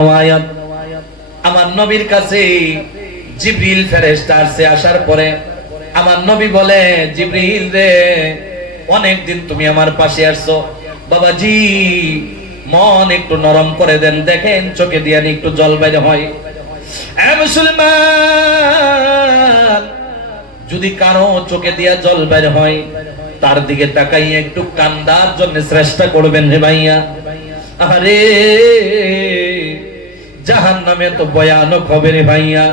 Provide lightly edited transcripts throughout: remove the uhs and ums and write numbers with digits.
আয়াত আমার নবীর কাছে জিবরিল ফেরেশতা আসে। আসার পরে আমার নবী বলে, জিবরিল রে, অনেক দিন তুমি আমার পাশে আসছো, বাবাজি মন একটু নরম করে দেন, দেখেন চোখে দিয়ে একটু জল বাইরে হয়। মুসলমান, যদি কারো চোখে দিয়া জল বের হয় তার দিকে তাকাইয়া একটু কান্দার জন্য চেষ্টা করবেন রে ভাইয়া। আরে জাহান্নামে তো ভয়ানক হবে রে ভাইয়া।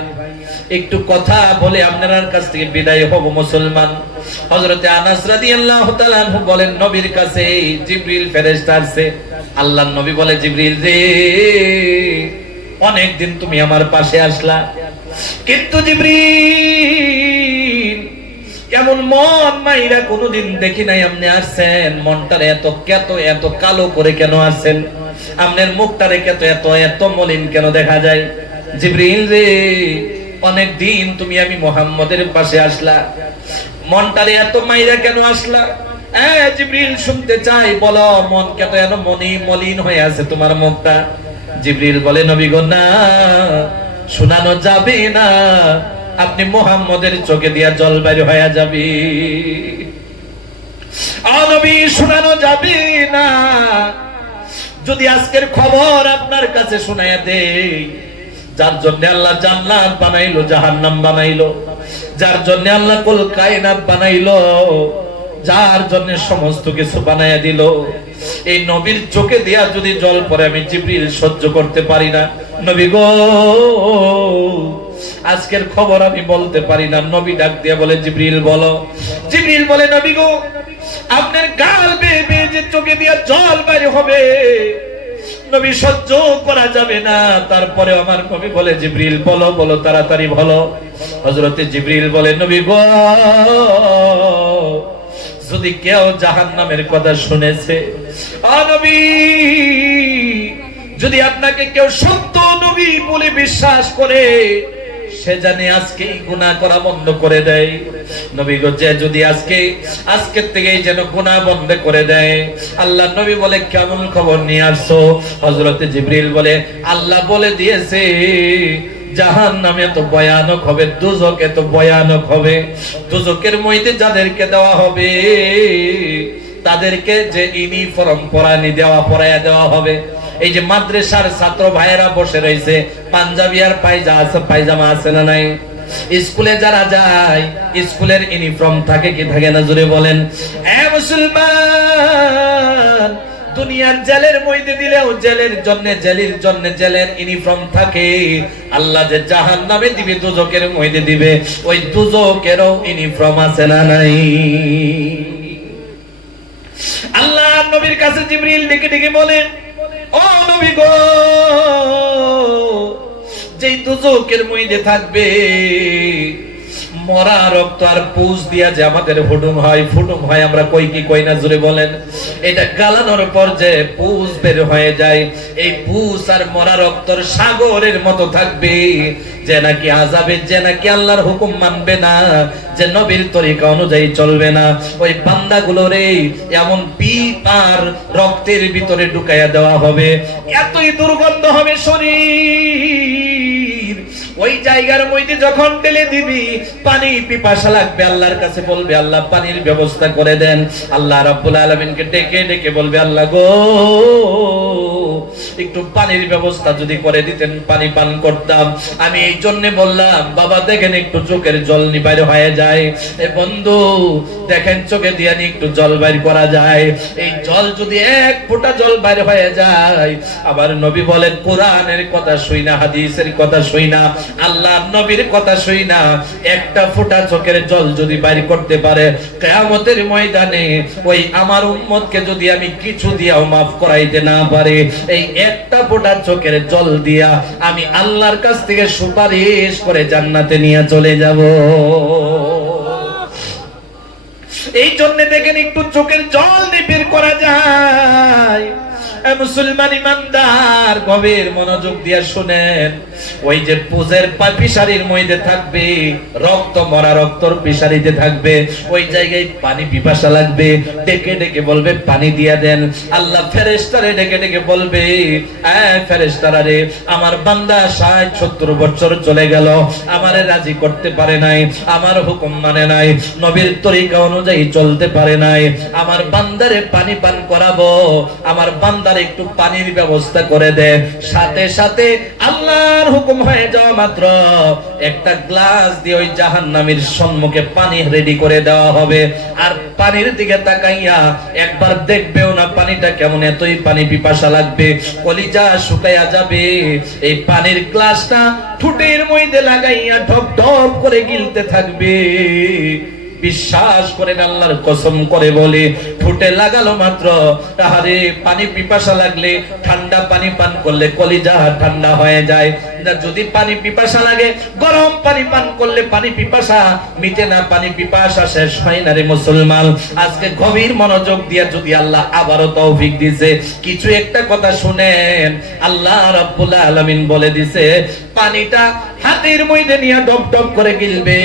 একটু কথা বলে আপনার কাছ থেকে বিদায় হব মুসলমান। হযরতে আনাস রাদিয়াল্লাহু তাআলা আনহু বলেন, নবীর কাছে জিবরিল ফেরেশতা আসে। আল্লাহর নবী বলে, জিবরিল রে, অনেক দিন তুমি আমার পাশে আসলা, কিন্তু জিবরিল এমন মন মাইরা কোনোদিন দেখি নাই আপনি আসছেন। মনটারে এত কালো করে কেন আসছেন? আপনার মুখটারে এত মলিন কেন দেখা যায়? জিবরিল রে, অনেক দিন তুমি আমি মুহাম্মদের পাশে আসলা, মনটারে এত মাইরা কেন আসলা? জিবরিল শুনতে চাই, বলো মন কেন এত মলিন হয়ে আছে তোমার মুখটা? জিবরিল বলে, নবী গো, না শোনানো যাবে না, আপনি মুহাম্মদের চোখে দিয়া জল বাইরে হয়ে যাবে। নবী, শোনানো যাবে না। যদি আজকের খবর আপনার কাছে শোনায়া দেই, যার জন্য আল্লাহ জান্নাত বানাইলো, জাহান্নাম বানাইলো, যার জন্য আল্লাহ কুল কায়নাত বানাইলো, যার জন্য সমস্ত কিছু বানায়া দিল, এই নবীর চোখে দিয়া যদি জল পড়ে, আমি জিবরিল সহ্য করতে পারি না। নবী গো, আজকের খবর আমি বলতে পারি না। নবী ডাক দিয়া বলে, জিবরিল বলো। জিবরিল বলে, নবী গো, আপনার গাল বেয়ে বেয়ে যে চোখে দিয়া জল বাইরে হবে, নবী সহ্য করা যাবে না। তারপরে আমার নবী বলে, জিবরিল বলো, বলো তাড়াতাড়ি বলো। হযরতে জিবরিল বলে, নবী গো, যদি কেউ জাহান্নামের কথা শুনেছে, নবী, যদি আপনাকে কেউ সত্য নবী বলে বিশ্বাস করে, সে জানে আজকেই গুনাহ করা বন্ধ করে দেয়। নবী গো, যে যদি আজকে থেকেই যেন গুনাহ বন্ধ করে দেয়। আল্লাহ নবী বলে, কেমন খবর নিয়ে আসছো? হযরতে জিবরিল বলে, আল্লাহ বলে দিয়েছে জাহান্নাম এত ভয়ানক হবে, দুজক এত ভয়ানক হবে, দুজকের মধ্যে যাদেরকে দেওয়া হবে তাদেরকে যে ইউনিফর্ম পরাইয়া দেওয়া হবে। এই যে মাদ্রাসার ছাত্র ভাইয়েরা বসে রয়েছে, পাঞ্জাবি আর পায়জামা আছে না নাই? স্কুলে যারা যায়, স্কুলের ইউনিফর্ম থাকে কি থাকে না? জোরে বলেন। মুসলমান, দুনিয়ার জেলের মধ্যে দিলেও জেলের জন্য জেলের ইউনিফর্ম থাকে। আল্লাহ যে জাহান্নামে দিবে, দুজকের মধ্যে দিবে, ওই দুজকেরও ইউনিফর্ম আছে না নাই? আল্লাহ নবীর কাছে জিবরিল ডেকে ডেকে বলেন, ও নবী গো, যেই দুজকের মধ্যে থাকবে মরা রক্ত আর পুষ দিয়া যে আমাদের ফুটুম হয়, আমরা কই কি কই না? জোরে বলেন। এটা গালানোর পর যে পুষ বের হয়ে যায়, এই পুষ আর মরা রক্তর সাগরের মতো থাকবে, যে নাকি আযাবে, যে নাকি আল্লাহর হুকুম মানবে না, যে নবীর তরিকা অনুযায়ী চলবে না, ওই বান্দাগুলোরে এমন পিপ আর রক্তের ভিতরে ঢুকাইয়া দেওয়া হবে, এতই দুর্গন্ধ হবে শরীর। ওই জায়গার মধ্যে যখন ঢেলে দিবি, পানি পিপাসা লাগবে, আল্লাহর কাছে বলবে, আল্লাহ পানির ব্যবস্থা করে দেন। আল্লাহ রাব্বুল আলামিনকে ডেকে ডেকে বলবে, আল্লাহ গো, একটু পানির ব্যবস্থা যদি করে দিতেন, পানি পান করতাম। আমি এই জন্য বললাম, বাবা দেখেন একটু চোখের জল বাইরে হয়ে যায়। এ বন্ধু দেখেন, চোখে দিয়ে একটু জল বাইর করা যায়। এই জল যদি এক ফোঁটা জল বাইরে হয়ে যায়, আবার নবী বলেন, কোরআনের কথা শুই না, হাদিসের কথা শুই না, আল্লাহর নবীর কথা শুই না, একটা ফোঁটা চোখের জল যদি বাইর করতে পারে, কিয়ামতের ময়দানে ওই আমার উম্মতকে যদি আমি কিছু দিয়াও মাফ করাইতে না পারে, এই একটা ফোঁটা চোখের জল দিয়া আমি আল্লাহর কাছ থেকে সুপারিশ করে জান্নাতে নিয়ে চলে যাব। এই জন্য দেখেন, একটু চোখের জল বের করা যায়। মুসলমান ইমানদার গভীর মনোযোগ দিয়ে শুনেন, ওই যে পুজের পিশারির মধ্যে থাকবে রক্ত, মরা রক্তর পিশারিতে থাকবে, ওই জায়গায় পানি পিপাসা লাগবে, ডেকে ডেকে বলবে পানি দিয়া দেন। আল্লাহ ফেরেশতারে ডেকে ডেকে বলবে, ফেরেশতারা রে, আমার বান্দা 60-70 বছর চলে গেল, আমারে রাজি করতে পারে নাই, আমার হুকুম মানে নাই, নবীর তরিকা অনুযায়ী চলতে পারে নাই, আমার বান্দারে পানি পান করাবো, আমার বান্দারে একটু পানির ব্যবস্থা করে দে। সাথে সাথে আল্লাহর হুকুম হয়ে যাওয়া মাত্র একটা গ্লাস দিয়ে ওই জাহান্নামীর সম্মুখে পানি রেডি করে দেওয়া হবে। আর পানির দিকে তাকাইয়া একবার দেখবেও না পানিটা কেমন, এতই পানি পিপাসা লাগবে, কলিজা শুকাইয়া যাবে। এই পানির গ্লাসটা ঠোঁটের মধ্যে লাগাইয়া ঢপ ঢপ করে গিলতে থাকবে। বিশ্বাস করেন, আল্লাহর কসম করে বলে, ঠোঁটে লাগালো মাত্র তাহারে পানি পিপাসা লাগলে, ঠান্ডা পানি পান করলে কলিজা ঠান্ডা হয়ে যায় না। যদি পানি পিপাসা লাগে, গরম পানি পান করলে পানি পিপাসা মিটে না, পানি পিপাসা শেষ হয় না রে মুসলমান। আজকে গভীর মনোযোগ দিয়া যদি আল্লাহ আবারও তৌফিক দিছে, কিছু একটা কথা শুনেন, আল্লাহ রাব্বুল আলামিন বলে দিছে পানিটা হাতের মধ্যে নিয়ে ডব ডব করে গিলবে,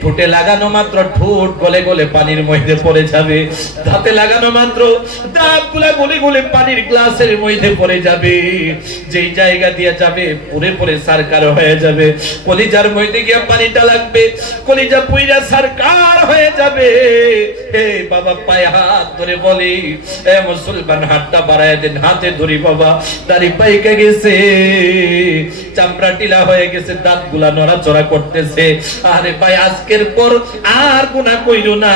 ঠোঁটে লাগানো মাত্র ঠোঁট গলে গলে পানির মধ্যে পড়ে যাবে, দাঁতে লাগানো মাত্র দাঁতগুলা গলে গলে পানির গ্লাসের মধ্যে পড়ে যাবে, যেই জায়গা দিয়ে যাবে পুরে পুরে সারকার হয়ে যাবে, কলিজার মধ্যে গিয়া পানিটা লাগবে, কলিজা পুইরা সারকার হয়ে যাবে। হে বাবা, পায়ে হাত ধরে বলি, এ মুসলমান হাতটা বাড়ায় দেন, হাতে ধরি বাবা, দাড়ি পাইকে গেছে, চামড়া টিলা হয়ে গেছে, দাঁতগুলা নড়াচড়া করতেছে। আরে ভাই, আজকের পর আর গুনাহ কইরো না।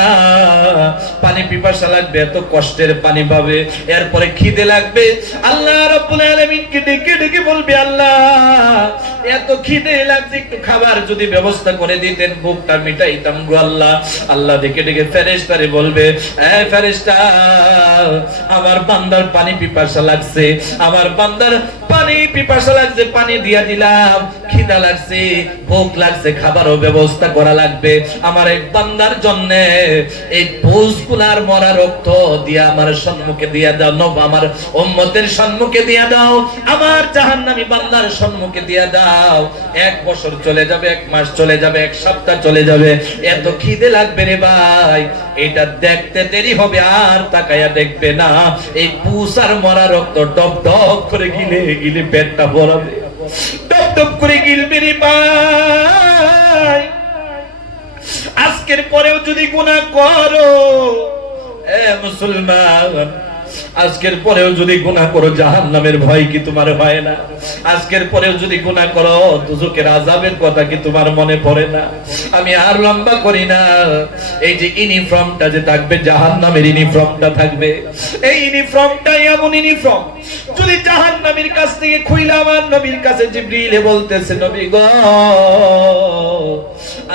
পানি পিপাসা লাগবে, এত কষ্টের পানি পাবে, এরপরে খিদে লাগবে, আল্লাহ রাব্বুল আলামিনকে ডেকে ডেকে বলবে, আল্লাহ এত খিদে লাগছে, একটু খাবার যদি ব্যবস্থা করে দিতেন, ভুকটা মিটাইতাম গো আল্লাহ। আল্লাহ ডেকে ডেকে ফেরেশতারে বলবে, এ ফেরেশতা, আমার বান্দার পানি পিপাসা লাগছে, আমার বান্দার পানি পিপাসা লাগছে, পানি দিয়া দিলাম, খিদা লাগছে, ভোক লাগছে, খাবারও ব্যবস্থা করা লাগবে, আমার এক বান্দার জন্য এই পুজগুলার মরা রক্ত দিয়া আমার সম্মুখে দিয়া দাও, আমার উম্মতের সম্মুখে দিয়া দাও, আমার জাহান্নামী বান্দার সম্মুখে দিয়া দাও। 1 বছর চলে যাবে, 1 মাস চলে যাবে, 1 সপ্তাহ চলে যাবে, এত খিদে লাগবে রে ভাই, এটা দেখতে দেরি হবে, আর তাকায়া দেখবে না, এই পুসার মরা রক্ত ডব ডব করে গিলে গিলে পেটটা ভরাবে, ডব ডব করে গিলবে রে ভাই। আজকের পরেও যদি গুনাহ করো, এ মুসলমান, আজকের পরেও যদি গুনাহ করো, জাহান্নামের ভয় কি তোমার হয় না? আজকের পরেও যদি গুনাহ করো, দুজকের আযাবের কথা কি তোমার মনে পড়ে না? আমি আর লম্বা করি না, এই যে ইউনিফর্মটা যে থাকবে, জাহান্নামের ইউনিফর্মটা থাকবে, এই ইউনিফর্মটা এমন ইউনিফর্ম, যদি জাহান্নামের কাছ থেকে খুইলা আমার নবীর কাছে জিবরিল বলতেছে, নবী গো,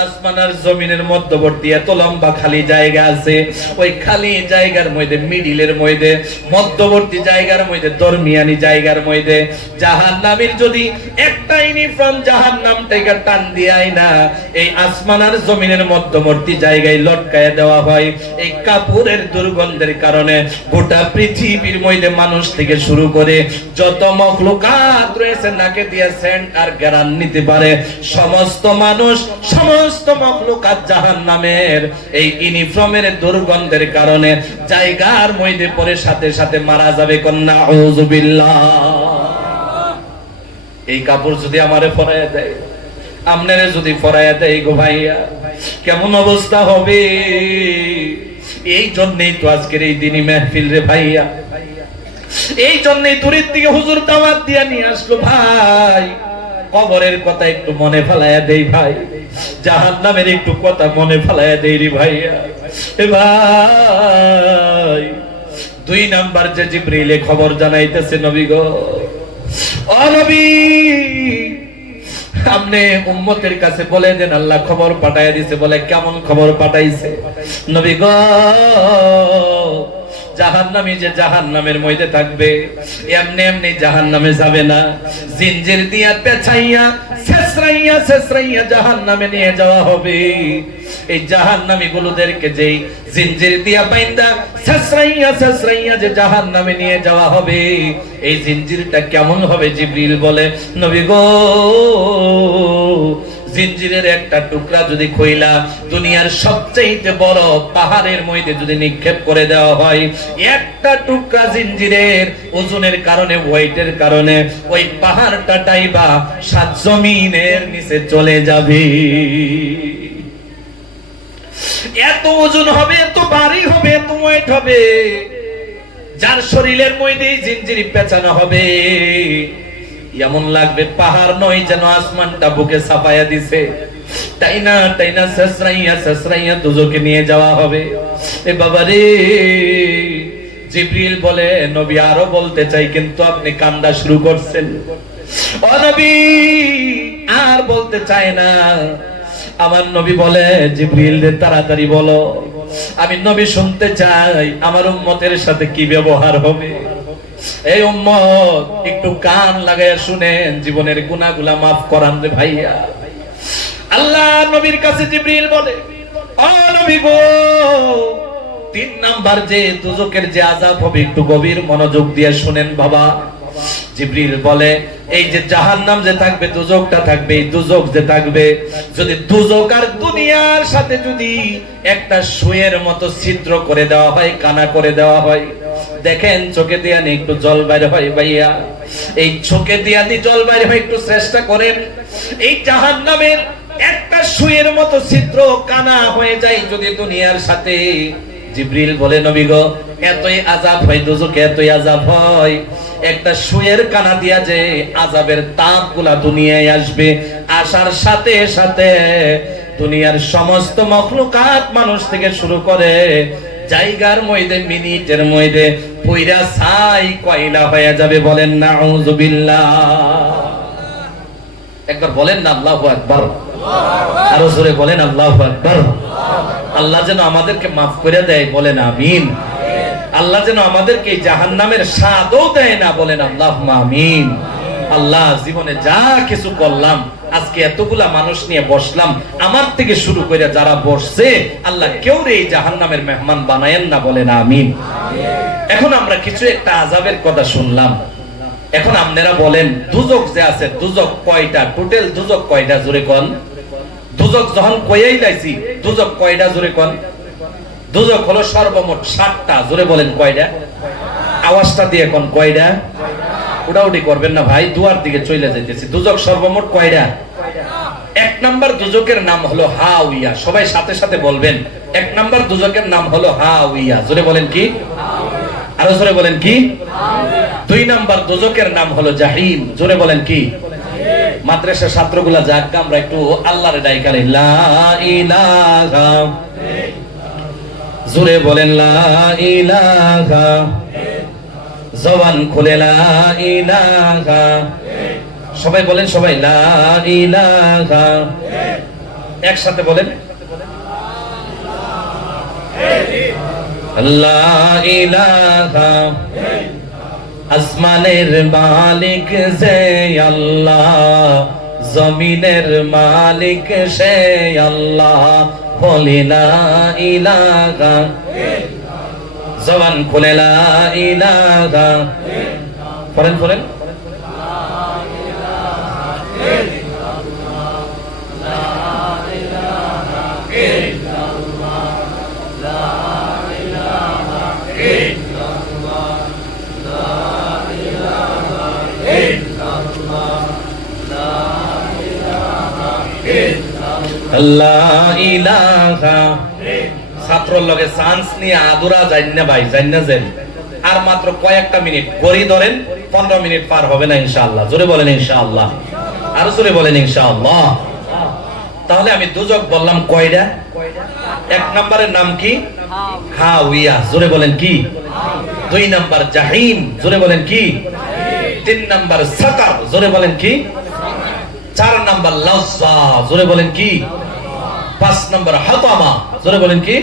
আসমান আর জমিনের মধ্যবর্তী এত লম্বা খালি জায়গা আছে, ওই খালি জায়গার মধ্যে, মিডিলের মধ্যে, মধ্যবর্তী জায়গার মধ্যে, দরমিয়ানি জায়গার মধ্যে জাহান্নামীর যদি একটা ইউনিফর্ম জাহান্নাম থেকে টান দিয়াই না, এই আসমান আর জমিনের মধ্যবর্তী জায়গায় লটকায় দেওয়া হয়, এই কাপড়ের দুর্গন্ধের কারণে গোটা পৃথিবীর মধ্যে মানুষ থেকে শুরু করে যত মখলুকাত রয়েছে, নাকে দিয়ে সেন্ট আর ঘ্রাণ নিতে পারে, সমস্ত মানুষ, সমস্ত মখলুকাত জাহান্নামের এই ইউনিফর্মের দুর্গন্ধের কারণে জায়গার মধ্যে পড়ে সাথে সাথে মারা যাবে। কন্যা আউযুবিল্লাহ। এই কাপড় যদি আমারে পরাইয়া দেয়, আপনারে যদি পরাইয়া দেয় গো ভাইয়া, কেমন অবস্থা হবে? এই জন্যই তো আজকের এই দিনই মাহফিল রে ভাইয়া, এই জন্যই দূরের থেকে হুজুর দাওয়াত দিয়া নিয়ে আসলো ভাই। কবরের কথা একটু মনে ফেলাইয়া দেই ভাই, জাহান্নামের একটু কথা মনে ফেলাইয়া দেই রে ভাইয়া। এ ভাই, 2 নাম্বার যে জিবরিলে খবর জানাইতেছে, নবী গো, ও নবী, আপনি উম্মতের কাছে বলে দেন আল্লাহ খবর পাঠাইয়া দিয়েছে। বলে কেমন খবর পাঠাইছে? নবী গো, জাহান্নামী যে জাহান্নামের মধ্যে থাকবে, এমনি এমনি জাহান্নামে যাবে না, জিনজির দিয়া পেছাইয়া ছেঁচড়াইয়া ছেঁচড়াইয়া জাহান্নামে নিয়ে যাওয়া হবে। এই জাহান্নামী গুলোদেরকে যেই জিনজির দিয়া বাইন্দা ছেঁচড়াইয়া ছেঁচড়াইয়া যে জাহান্নামে নিয়ে যাওয়া হবে, এই জিনজিরটা কেমন হবে? জিবরিল বলে, নবী গো, জিনজিরের একটা টুকরা যদি খইলা দুনিয়ার সবচেয়ে বড় পাহাড়ের মধ্যে যদি নিক্ষেপ করে দেওয়া হয়, একটা টুকরা জিনজিরের ওজনের কারণে, ওয়েটের কারণে ওই পাহাড়টা টাইবা 7 জমিনের নিচে চলে যাবে। এত ওজন হবে, এত ভারী হবে, এত ওয়েট হবে, যার শরীরের মধ্যে জিনজিরি পেঁচানো হবে, এমন লাগবে পাহাড় নয়, যেন আসমানটা বুকে চাপায়া দিছে। টাইনা টাইনা ছেঁচড়াইয়া ছেঁচড়াইয়া দুজকে নিয়ে যাওয়া হবে। এ বাবা রে, জিবরিল বলে, নবী আরো বলতে চাই, কিন্তু আপনি কান্দা শুরু করছেন। ও নবী, আর বলতে চায় না। আমার নবী বলে, জিবরিল রে তাড়াতাড়ি বলো, আমি নবী শুনতে চাই আমার উম্মতের সাথে কি ব্যবহার হবে। এই উম্মত, একটু কান লাগাইয়া শুনেন, জীবনের গুনাহগুলা মাফ করান রে ভাইয়া। আল্লাহ নবীর কাছে জিবরিল বলে, ও নবী গো, 3 নাম্বার যে দুজকের যে আযাব হবে, একটু গভীর মনোযোগ দিয়ে শুনেন বাবা। জিবরিল বলে, এই যে জাহান্নাম যে থাকবে, দুজকটা থাকবে, এই দুজক যে থাকবে, যদি দুজক আর দুনিয়ার সাথে যদি একটা সুয়ের মতো ছিদ্র করে দেওয়া হয়, কানা করে দেওয়া হয়, দেখেন চোখে দিয়া নি একটু জল বাইরে হয় ভাইয়া, এই চোখে দিয়া নি জল বাইরে হয়, একটু চেষ্টা করেন। এই জাহান্নামের একটা সুয়ের মতো ছিদ্র কানা হয়ে যায় যদি দুনিয়ার সাথে। জিবরিল বলে, নবী গো, এতই আযাব হয় দুজকে, এতই আযাব হয়, একটা সুয়ের কানা দিয়া যে আযাবের তাপগুলা দুনিয়ায় আসবে, আসার সাথে সাথে দুনিয়ার সমস্ত মখলুকাত, মানুষ থেকে শুরু করে জায়গার মধ্যে মিনিটের মধ্যে পুইরা ছাই কয়লা হয়ে যাবে। বলেন নাউযুবিল্লাহ। একবার বলেন না আল্লাহু আকবার, আরো জোরে বলেন আল্লাহু আকবার। আল্লাহ যেন আমাদেরকে মাফ করে দেয়, বলেন আমিন। আল্লাহ যেন আমাদেরকে জাহান্নামের স্বাদও দেয় না, বলেন আল্লাহুম্মা আমিন। আল্লাহ, জীবনে যা কিছু করলাম, আজকে এতগুলা মানুষ নিয়ে বসলাম, আমার থেকে শুরু করে যারা বসছে, আল্লাহ কেউ এই জাহান্নামের মেহমান বানায়েন না, বলেন আমিন। এখন আমরা কিছু একটা আযাবের কথা শুনলাম, এখন আপনারা বলেন দুজক যে আছে, দুজক কয়টা? টোটাল দুজক কয়টা? জোরে কোন। দুজক যখন কইয়াই লাইছি, দুজক কয়টা? জোরে কোন। দুজক হলো সর্বমোট 7টা। জোরে বলেন কয়টা? আওয়াজটা দিয়ে কোন কয়টা? উড়াউড়ি করবেন না ভাই, দুয়ার দিকে চলে যাইতেছি। দুজক সর্বমোট কয়টা? 1 নাম্বার দুজকের নাম হলো হাউইয়া। সবাই সাথে সাথে বলবেন, 1 নাম্বার দুজকের নাম হলো হাউইয়া। জোরে বলেন কি? আরো জোরে বলেন কি? 2 নাম্বার দুজকের নাম হলো জাহিম। জোরে বলেন কি? মাদ্রাসার ছাত্রগুলা যাক, আমরা একটু আল্লাহরে ডাইকালে লা ইলাহা, জোরে বলেন লা ইলাহা, জবান খুলে লা ইলাহা, সবাই বলেন, সবাই লা ইলাহা, একসাথে বলেন লা ইলাহা। আসমানের মালিক যে আল্লাহ, জমিনের মালিক সে আল্লাহ, বলি লা ইলাহা, জবান খুলে লা ইলাহা, পড়েন পড়েন। ছাত্রর লগে চান্স নিয়ে আদুরা যাই না ভাই, যাই না যাই। আর মাত্র কয়েকটা মিনিট গড়ি ধরেন, 15 মিনিট পার হবে না ইনশাআল্লাহ। জোরে বলেন ইনশাআল্লাহ, আরো জোরে বলেন ইনশাআল্লাহ। তাহলে আমি দুজক বললাম কয়টা? 1 নম্বরের নাম কি? হাউইয়া। জোরে বলেন কি? 2 নাম্বার জাহিম। জোরে বলেন কি? 3 নাম্বার সাকার। জোরে বলেন কি? 4 নাম্বার লাজ্জা। জোরে বলেন কি? 5 নাম্বার হাতামা। জোরে বলেন কি?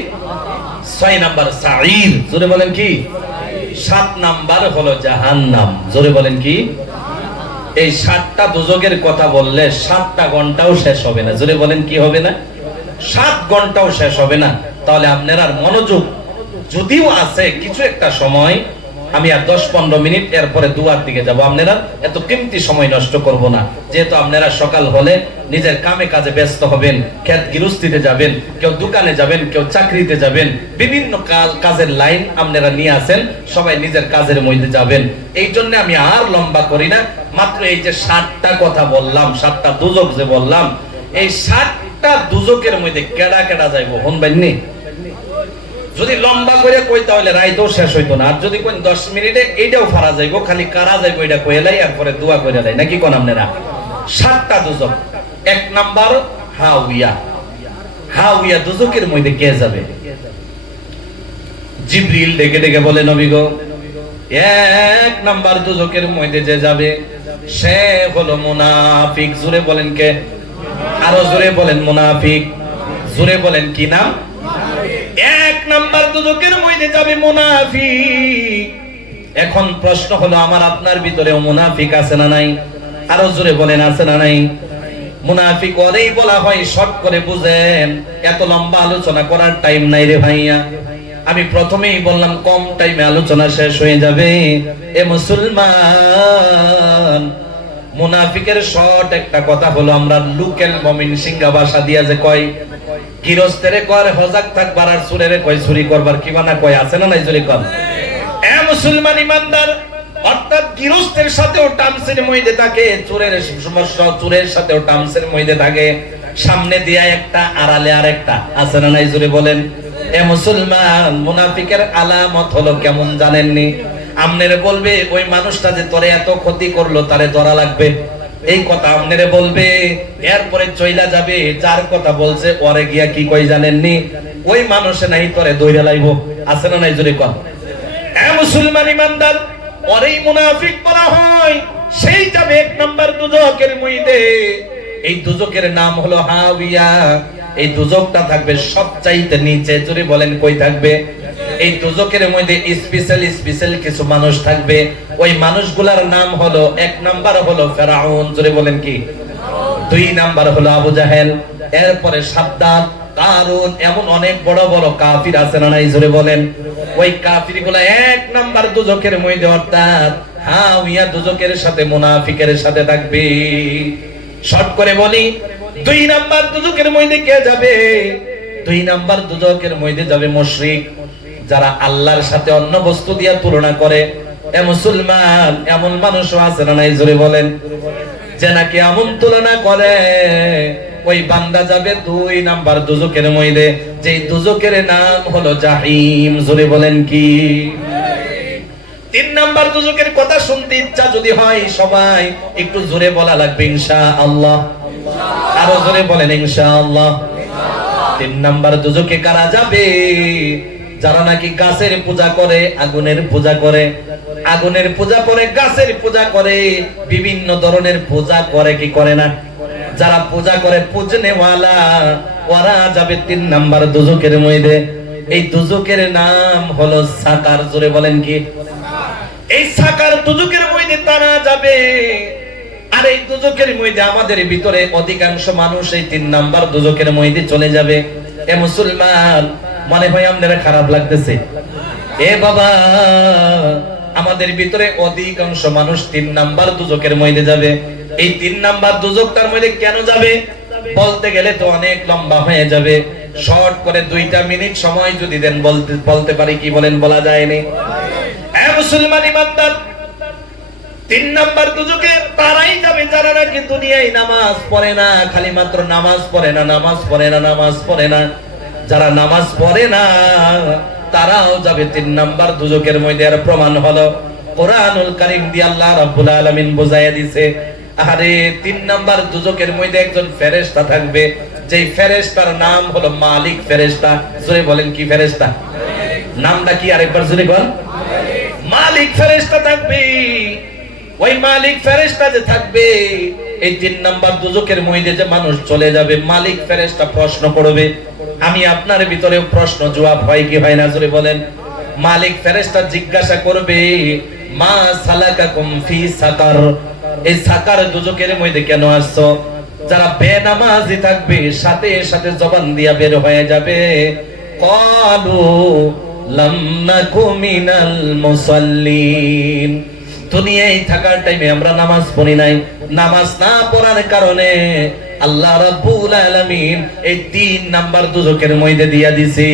6 নাম্বার সাঈর, জোরে বলেন কি? 7 নাম্বার হলো জাহান্নাম, জোরে বলেন কি? এই 7টা দুজকের কথা বললে 7টা ঘন্টাও শেষ হবে না, জোরে বলেন কি হবে না? 7 ঘন্টাও শেষ হবে না। তাহলে আপনারা মনোযোগ যদিও আছে কিছু একটা সময়, আমি আর 10-15 মিনিট এরপরে দুয়ার দিকে যাব। আপনারা এত কিমতি সময় নষ্ট করব না, যেহেতু আপনারা সকাল হলে নিজের কামে কাজে ব্যস্ত হবেন, ক্ষেত গৃহস্থিতে যাবেন, কেউ দোকানে যাবেন, কেউ চাকরিতে যাবেন, বিভিন্ন কাজের লাইন আপনারা নিয়ে আসেন, সবাই নিজের কাজের মধ্যে যাবেন। এই জন্য আমি আর লম্বা করি না, মাত্র এই যে 7টা কথা বললাম, 7টা দুজক যে বললাম, এই 7টা দুজকের মধ্যে কেডা কেডা যাইব হন বাইনি? যদি লম্বা করে কই তাহলে রাইতেও শেষ হইতো না, আর যদি কোন 10 মিনিটে এইটাও ফারা যাইবো, খালি কারা যাইবো এটা কইলাই আর পরে দোয়া কইরা দেয় নাকি কোন আপনারা? 7টা দুজক। 1 নাম্বার হাউইয়া। হাউইয়া দুজকের মধ্যে কে যাবে? জিবরিল ডেকে ডেকে বলে, নবী গো, 1 নাম্বার দুজকের মধ্যে যে যাবে সে হলো মুনাফিক। জোরে বলেন কে? আরো জোরে বলেন মুনাফিক। জোরে বলেন কি নাম? 1 নাম্বার দুজকের মধ্যে যাবে মুনাফিক। এখন প্রশ্ন হলো, আমার আপনার ভিতরেও মুনাফিক আছে না নাই? আরো জোরে বলেন আছে না নাই? মুনাফিক ওরেই বলা হয়, শর্ট করে বুঝেন, এত লম্বা আলোচনা করার টাইম নাই রে ভাইয়া। আমি প্রথমেই বললাম কম টাইমে আলোচনা শেষ হয়ে যাবে। এ মুসলমান, মুনাফিকের শর্ট একটা কথা হলো, আমরা লোকাল মুমিন সিংহা ভাষা দিয়া যে কয়, গৃহস্থেরে কয় হজাক থাকবার আর চুরেরে কয় চুরি করবার, কি বানা কয় আছে না নাই? চুরি কর। এ মুসলমান ইমানদার, অর্থাৎ গৃহস্থের সাথেও টামসের মধ্যে থাকে, চোরের সমস্যা চোরের সাথেও টামসের মধ্যে থাকে, সামনে দিয়া একটা আড়ালে আরেকটা, আছে না নাই? জোরে বলেন। এ মুসলমান, মুনাফিকের আলামত হলো কেমন জানেননি? আমনেরে বলবে, ওই মানুষটা যে তোরে এত ক্ষতি করলো তারে ধরা লাগবে, এই কথা আমনেরে বলবে। এরপরে চইলা যাবে, যার কথা বলছে ওরে গিয়া কি কই জানেননি? ওই মানুষে নাই তোরে ধইরা লাইবো, আছে না নাই? জোরে কর। এ মুসলমান ইমানদার, ওরেই মুনাফিক বলা হয়, সেই যাবে 1 নাম্বার দুজকের মধ্যে। এই দুজকের নাম হলো হাবিয়া। এই দুজকটা থাকবে সবচাইতে নিচে। জোরে বলেন কই থাকবে? এই দুজকের মধ্যে স্পেশাল কিছু মানুষ থাকবে। ওই মানুষগুলার নাম হলো, 1 নাম্বার হলো ফেরাউন, জোরে বলেন কি? 2 নাম্বার হলো আবু জাহেল, এরপরে সাদ্দাত, কারুন, এমন অনেক বড় বড় কাফির আছে না নাই? জোরে বলেন। ওই কাফিরগুলা 1 নাম্বার দুজকের মধ্যে, অর্থাৎ হাওয়া দুজকের সাথে, মুনাফিকের সাথে থাকবে। শর্ট করে বলি, 2 নাম্বার দুজকের মধ্যে কে যাবে? 2 নাম্বার দুজকের মধ্যে যাবে মুশরিক, যারা আল্লাহর সাথে অন্য বস্তু দিয়া তুলনা করে। এ মুসলমান, এমন মানুষও আছে না নাই? জোরে বলেন। যে নাকি এমন তুলনা করে, ওই বান্দা যাবে 2 নাম্বার দুজকের মধ্যে, যেই দুজকের নাম হলো জাহিম। জোরে বলেন কি? 3 নাম্বার দুজকের কথা শুনতে ইচ্ছা যদি হয়, সবাই একটু জোরে বলা লাগবে ইনশাআল্লাহ। আরো জোরে বলেন ইনশাআল্লাহ। 3 নাম্বার দুজকে কারা যাবে? যারা নাকি গাছের পূজা করে, আগুনের পূজা করে, আগুনের পূজা করে, গাছের পূজা করে, বিভিন্ন ধরনের পূজা করে, কি করে না? যারা পূজা করে, পূজনেওয়ালা, ওরা যাবে 3 নাম্বার দুজকের মধ্যে। এই দুজকের নাম হলো সাকার। জোরে বলেন কি? এই সাকার দুজকের মধ্যে তারা যাবে। আর এই দুজকের মধ্যে আমাদের ভিতরে অধিকাংশ মানুষ এই 3 নাম্বার দুজকের মধ্যে চলে যাবে। এ মুসলমান, মনে হয় আপনারা খারাপ লাগতেছে? এ বাবা, আমাদের ভিতরে অধিকাংশ মানুষ 3 নাম্বার দুজকের মধ্যে যাবে। এই 3 নাম্বার দুজকটার মধ্যে কেন যাবে বলতে গেলে তো অনেক লম্বা হয়ে যাবে। শর্ট করে 2টা মিনিট সময় যদি দেন বলতে পারি, কি বলেন? বলা যায়নি। এ মুসলমান ইমানদার, 3 নাম্বার দুজকে তারাই যাবে যারা নাকি দুনিয়ায় নামাজ পড়ে না, খালি মাত্র নামাজ পড়ে না, নামাজ পড়ে না, নামাজ পড়ে না। যারা নামাজ পড়ে না তারাও যাবে 3 নাম্বার দুজকের মধ্যে। আর প্রমাণ হলো কোরআনুল কারীম দিয়ে আল্লাহ রাব্বুল আলামিন বোঝাইয়া দিয়েছে। আরে 3 নাম্বার দুজকের মধ্যে একজন ফেরেশতা থাকবে, যেই ফেরেশতার নাম হলো মালিক ফেরেশতা। জোরে বলেন কি ফেরেশতা? নামটা কি আরেকবার জোরে বল। মালিক ফেরেশতা থাকবে। ওই মালিক ফেরেশতা যে থাকবে, এই 3 নাম্বার দুজকের মধ্যে যে মানুষ চলে যাবে, মালিক ফেরেশতা প্রশ্ন করবে। আমি আপনার ভিতরে প্রশ্ন জবাব হয় কি হয় না জোরে বলেন। মালিক ফেরেশতা জিজ্ঞাসা করবে, মা সালাকাকুম ফি সাকার, এই সাকার দুজকের মধ্যে কেন আসছো? যারা বেনামাজি থাকবে সাথে সাথে জবান দিয়া বের হয়ে যাবে, ক্বালু লাম নাকু মিনাল মুসাল্লিন, দুনিয়ায় থাকার টাইমে আমরা নামাজ পড়ি নাই, নামাজ না পড়ার কারণে আল্লাহ রাব্বুল আলামিন এই 3 নাম্বার দুজকের মধ্যে দিয়া দিছি।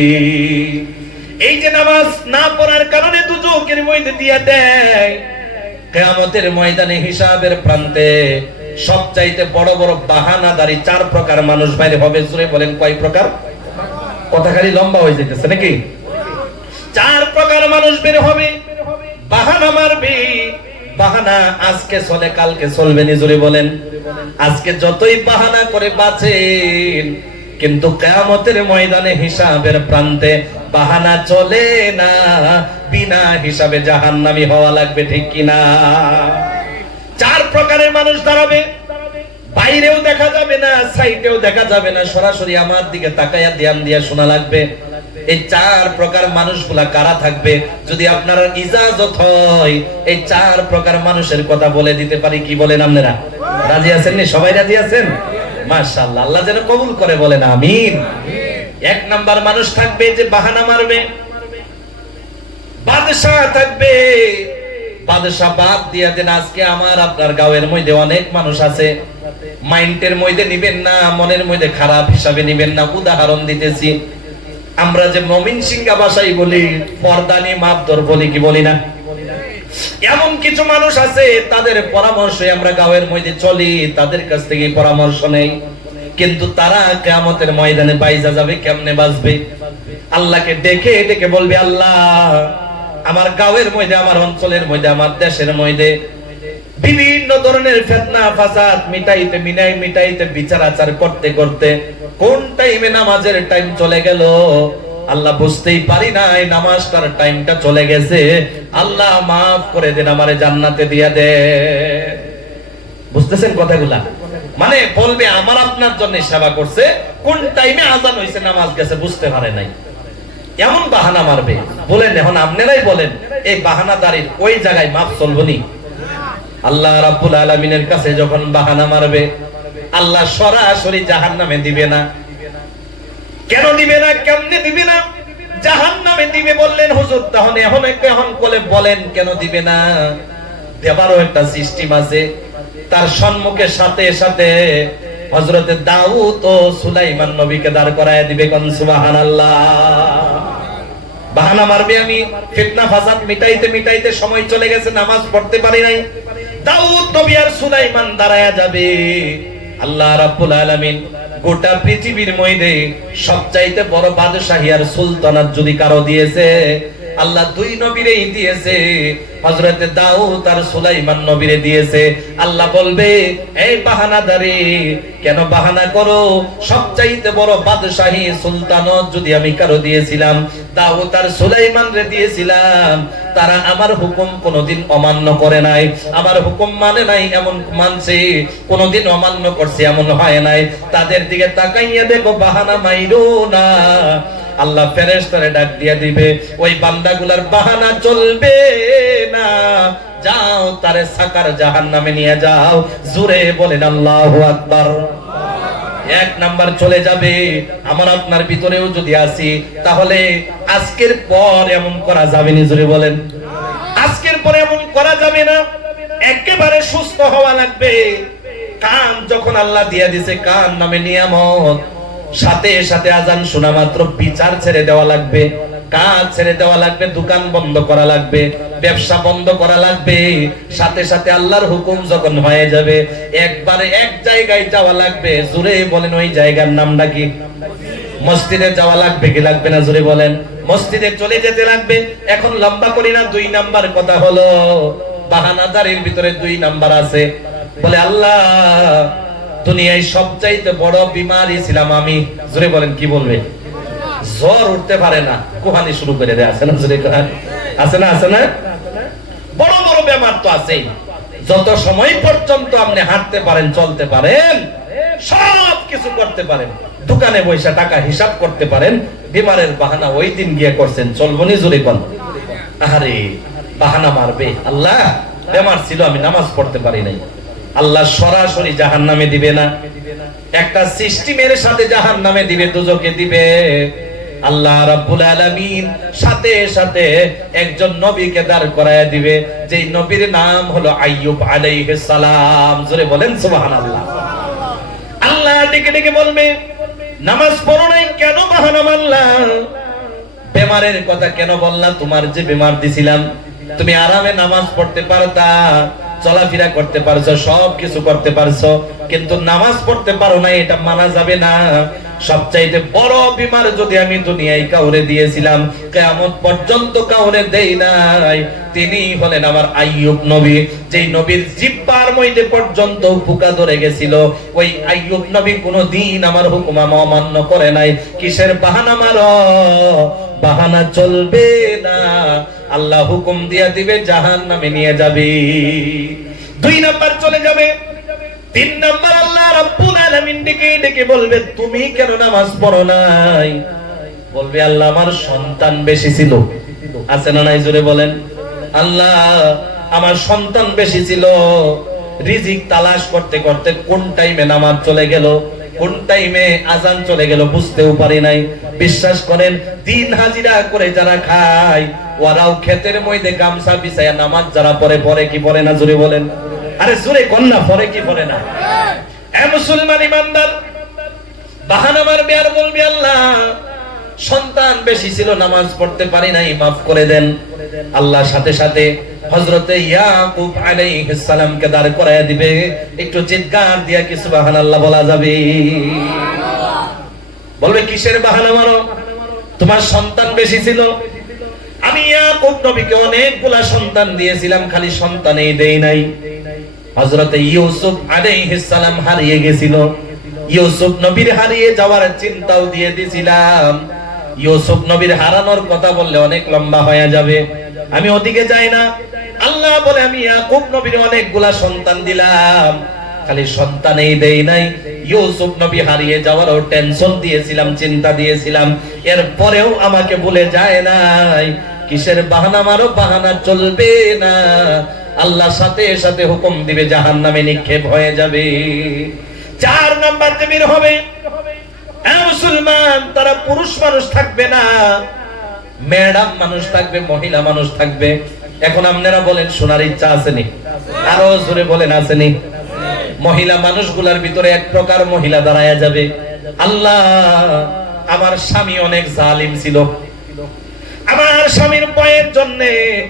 এই যে নামাজ না পড়ার কারণে দুজকের মধ্যে দিয়া দেয়, কিয়ামতের ময়দানে হিসাবের প্রান্তে সবচাইতে বড় বড় বাহানাদারী 4 প্রকার মানুষ বাইরে হবে। জোরে বলেন কয় প্রকার? কথা খালি লম্বা হয়ে যাইতেছে নাকি? 4 প্রকার মানুষ বের হবে, বাহানা মারবে। বাহানা আজকে চলে কালকে চলবে না, জোরে বলেন। আজকে যতই বাহানা করে বাঁচেন, কিন্তু কিয়ামতের ময়দানে হিসাবের প্রান্তে বাহানা চলে না, বিনা হিসাবে জাহান্নামী হওয়া লাগবে, ঠিক কিনা? 4 প্রকারের মানুষ দাঁড়াবে, বাইরেও দেখা যাবে না, সাইডেও দেখা যাবে না, সরাসরি আমার দিকে তাকায়া ধ্যান দিয়া শোনা লাগবে। এই 4 প্রকার মানুষগুলা কারা থাকবে? যদি আপনার ইজাজত হয় এই 4 প্রকার মানুষের কথা বলে দিতে পারি, কি বলেন আপনারা? রাজি আছেন নি? সবাই রাজি আছেন? মাশাআল্লাহ, আল্লাহ যেন কবুল করে, বলেন আমিন। 1 নাম্বার মানুষ থাকবে যে বাহানা মারবে। বাদশা থাকবে, বাদশা বাদ দিয়া দেন। আজকে আমার আপনার গাঁয়ের মধ্যে অনেক মানুষ আছে, মাইন্ডের মধ্যে নিবেন না, মনের মধ্যে খারাপ হিসাবে নিবেন না। উদাহরণ দিতেছি, আমরা যে মমিন সিংহা ভাষায় বলি, পর্দানি মাপদর বলি, কি বলি না? এমন কিছু মানুষ আছে, তাদের পরামর্শে আমরা গাঁয়ের মধ্যে চলি, তাদের কাছ থেকে পরামর্শ নেই, কিন্তু তারা কিয়ামতের ময়দানে বাইজা যাবে। কেমনে বাঁচবে? আল্লাহকে ডেকে ডেকে বলবে, আল্লাহ আমার গাঁয়ের মধ্যে, আমার অঞ্চলের মধ্যে, আমার দেশের মধ্যে বিভিন্ন ধরনের ফিতনা ফাসাদ মিটাইতে বিচার আচার করতে করতে কোন টাইমে নামাজের টাইম চলে গেল আল্লাহ বুঝতেই পারি নাই, নামাজটার টাইমটা চলে গেছে। আল্লাহ মাফ করে দেন, আমারে জান্নাতে দিয়া দে। বুঝতেছেন কথাগুলা? মানে বলবে আমার আপনার জন্য সেবা করছে, কোন টাইমে আজান হইছে নামাজ গেছে বুঝতে পারে নাই, এমন বাহানা মারবে। বলেন এখন আপনারাই বলেন, এই বাহানাদারির ওই জায়গায় মাফ চলবনি? আল্লাহ রাব্বুল আলামিনের কাছে যখন বাহানা মারবে, আল্লাহ সরাসরি জাহান্নামে দিবে না। কেন দিবে না? কেমনে দিবে না? জাহান্নামে দিবে বললেন হুজুর, তাহলে এখন কোলে বলেন কেন দিবে না? দেবারও একটা সিস্টেম আছে। তার সম্মুখে সাথে সাথে হযরতে দাউদ ও সুলাইমান নবীকে দাঁড় করায় দিবে। কোন সুবহানাল্লাহ। বাহানা মারবে, আমি ফিতনা ফাসাদ মিটাইতে সময় চলে গেছে, নামাজ পড়তে পারি নাই। দাউদ নবী আর সুলাইমান দাঁড়ায়া যাবে। আল্লাহ রাব্বুল আলামিন গোটা পৃথিবীর মধ্যে সবচাইতে বড় বাদশাহী আর সুলতানাত যদি কারো দিয়েছে, আল্লাহ 2 নবীরেই দিয়েছে, হযরতে দাউদ আর সুলাইমান নবীরে দিয়েছে। আল্লাহ বলবে, এই বাহানাদারি কেন বাহানা করো? সবচাইতে বড় বাদশাহী সুলতানত যদি আমি কারো দিয়েছিলাম, দাউদ আর সুলাইমান রে দিয়েছিলাম, তারা আমার হুকুম কোনোদিন অমান্য করে নাই, আমার হুকুম মানে নাই এমন মানছে, কোনোদিন অমান্য করছে এমন হয় নাই। তাদের দিকে তাকাইয়া দেখো, বাহানা মাইরো না। আল্লাহ ফেরেশতারে ডাক দিয়া দিবে, ওই বান্দাগুলার বাহানা চলবে না, যাও তারে সাকার জাহান্নামে নিয়ে যাও। জোরে বলেন আল্লাহু আকবার। 1 নাম্বার চলে যাবে। আমার আপনার ভিতরেও যদি আসি, তাহলে আজকের পর এমন করা যাবে না। জোরে বলেন, আজকের পরে এমন করা যাবে না। একেবারে সুস্থ হওয়া লাগবে। কান যখন আল্লাহ দিয়া দিছে, কান নামে নিয়ামত, সাথে সাথে আজান শোনা মাত্র বিচার ছেড়ে দেওয়া লাগবে, কাজ ছেড়ে দেওয়া লাগবে, দোকান বন্ধ করা লাগবে, ব্যবসা বন্ধ করা লাগবে। সাথে সাথে আল্লাহর হুকুম যখন হয়ে যাবে, একবারে এক জায়গায় যাওয়া লাগবে। জোরে বলেন, ওই জায়গার নামটা কি? মসজিদে যাওয়া লাগবে কি লাগবে না? জোরে বলেন, মসজিদে চলে যেতে লাগবে। এখন লম্বা করি না, 2 নাম্বার কথা হলো, বাহানাদারির ভিতরে 2 নাম্বার আছে। বলে, আল্লাহ দুনিয়ায় সবচাইতে বড় বিমারি ছিলাম আমি। জোরে বলেন, কি বলবে? জ্বর উঠতে পারে না, কোহানি শুরু করে দেয়। আছে না? জোরে আছে না? আছে না? বড় বড় বেমার তো আছেই। যত সময় পর্যন্ত আপনি হাঁটতে পারেন, চলতে পারেন, সব কিছু করতে পারেন, দোকানে বসে টাকা হিসাব করতে পারেন, বিমারের বাহানা ওই দিন গিয়ে করছেন, চলবো নি জোরে কোন? আরে বাহানা মারবে আল্লাহ, বেমার ছিল আমি নামাজ পড়তে পারি নাই, আল্লাহ সরাসরি জাহান্নামে দিবে না, একটা সিস্টেমের সাথে জাহান্নামে দিবে, দুজকে দিবে। আল্লাহ রাব্বুল আলামিন সাথে সাথে একজন নবীকে দাঁড় করায়া দিবে, যেই নবীর নাম হলো আইয়ুব আলাইহিস সালাম। জোরে বলেন সুবহানাল্লাহ। আল্লাহ ডেকে ডেকে বলবে, নামাজ পড়ো নাই কেন বাহানা মারলা? বেমারের কথা কেন বললা? তোমার যে বেমার দিছিলাম, তুমি আরামে নামাজ পড়তে পারতা, চলাফেরা করতে পারছো, সব কিছু করতে পারছো, কিন্তু নামাজ পড়তে পারো না, এটা মানা যাবে না। সবচাইতে বড় বিমার যদি আমি দুনিয়ায় কাউরে দিয়েছিলাম, কিয়ামত পর্যন্ত কাউরে দেই নাই, তিনি হলেন আমার আইয়ুব নবী, যেই নবীর জিহ্বার মধ্যে পর্যন্ত পোকা ধরে গেছিল। ওই আইয়ুব নবী কোনদিন আমার হুকুম অমান্য করে নাই। কিসের বাহানা মারো? বাহানা চলবে না, আল্লাহ হুকুম দিয়া দিবে, জাহান্নামে নিয়ে যাবে। 2 নাম্বার চলে যাবে। 3 নাম্বার আল্লাহ রাব্বুল আলামিন ডেকে ডেকে বলবে, তুমি কেন নামাজ পড়ো নাই? বলবে, আল্লাহ আমার সন্তান বেশি ছিল। আছে না নাই? জোরে বলেন। আল্লাহ আমার সন্তান বেশি ছিল, রিজিক তালাশ করতে করতে কোন টাইমে নামাজ চলে গেল, কোন টাইমে আজান চলে গেল বুঝতেও পারি নাই। বিশ্বাস করেন, দিন হাজিরা করে যারা খায়, ওরাও ক্ষেতের মধ্যে গামছা বিছায়া নামাজ যারা পড়ে, পড়ে কি পড়ে না? জোরে বলেন। আরে জোরে কন্যা, পড়ে কি পড়ে না? এ মুসলমান ইমানদার, বাহানা মারবে আর বলবি, আল্লাহ সন্তান বেশি ছিল, নামাজ পড়তে পারি নাই, মাফ করে দেন। আল্লাহ সাথে সাথে হযরতে ইয়াকুব আলাইহিস সালামকে দাঁড় করায়া দিবে। একটু চিৎকার দিয়া কি সুবহানাল্লাহ বলা যাবে? বলবে, কিসের বাহানা মারো? তোমার সন্তান বেশি ছিল। আমি ইয়াকুব নবীকে অনেকগুলা সন্তান দিয়েছিলাম, খালি সন্তানই দেই নাই। হযরতে ইউসুফ আলাইহিস সালাম হারিয়ে গেছিল, ইউসুফ নবীর হারিয়ে যাওয়ার চিন্তাও দিয়ে দিয়েছিলাম। ইউসুফ নবীর হারানোর কথা বললে অনেক লম্বা হয়ে যাবে, আমি ওদিকে যাই না। আল্লাহ বলে, আমি ইয়াকুব নবীর অনেকগুলা সন্তান দিলাম, খালি সন্তানই দেই নাই। ইউসুফ নবী হারিয়ে যাওয়ারও টেনশন দিয়েছিলাম, চিন্তা দিয়েছিলাম, এরপরেও আমাকে ভুলে যায় নাই। কিসের বাহানা মারো? বাহানা চলবে না, আল্লাহ সাথে সাথে হুকুম দিবে, জাহান্নামে নিক্ষেপ হয়ে যাবে। 4 নাম্বার যে বের হবে, মুসলমান, তারা পুরুষ মানুষ থাকবে না, ম্যাডাম মানুষ থাকবে, মহিলা মানুষ থাকবে। এখন আপনারা বলেন, শোনার ইচ্ছা আসেনি? আরো জোরে বলেন, আসেনি? মহিলা মানুষগুলার ভিতরে এক প্রকার মহিলা দাঁড়ায়া যাবে, আল্লাহ আমার স্বামী অনেক জালিম ছিল, আমার স্বামীর ভয়ের জন্য,